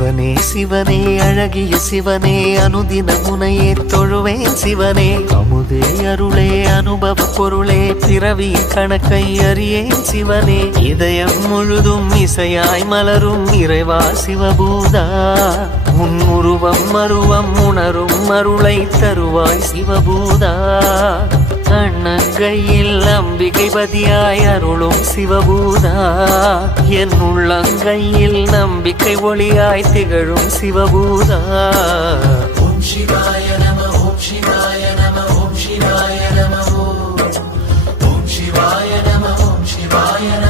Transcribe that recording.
சிவனே சிவனே அழகிய சிவனே அனுதின முனையே தொழுவேன் சிவனே அமுதே அருளே அனுபவ பொருளே பிறவியின் கணக்கை அறியேன் சிவனே இதயம் முழுதும் இசையாய் மலரும் இறைவா சிவபூதா உன் உருவம் மருவம் உணரும் அருளை தருவாய் சிவபூதா அண்ணங்கையில் அம்பிகை பதியாய் அருளும் சிவபூதா என் உள்ளங்கையில் நம்பிக்கை ஒளியாய் திகழும் சிவபூதா ஓம் சிவாய நம ஓம் சிவாய நம ஓம் சிவாய நம ஓம் சிவாய நம ஓம் சிவாய நம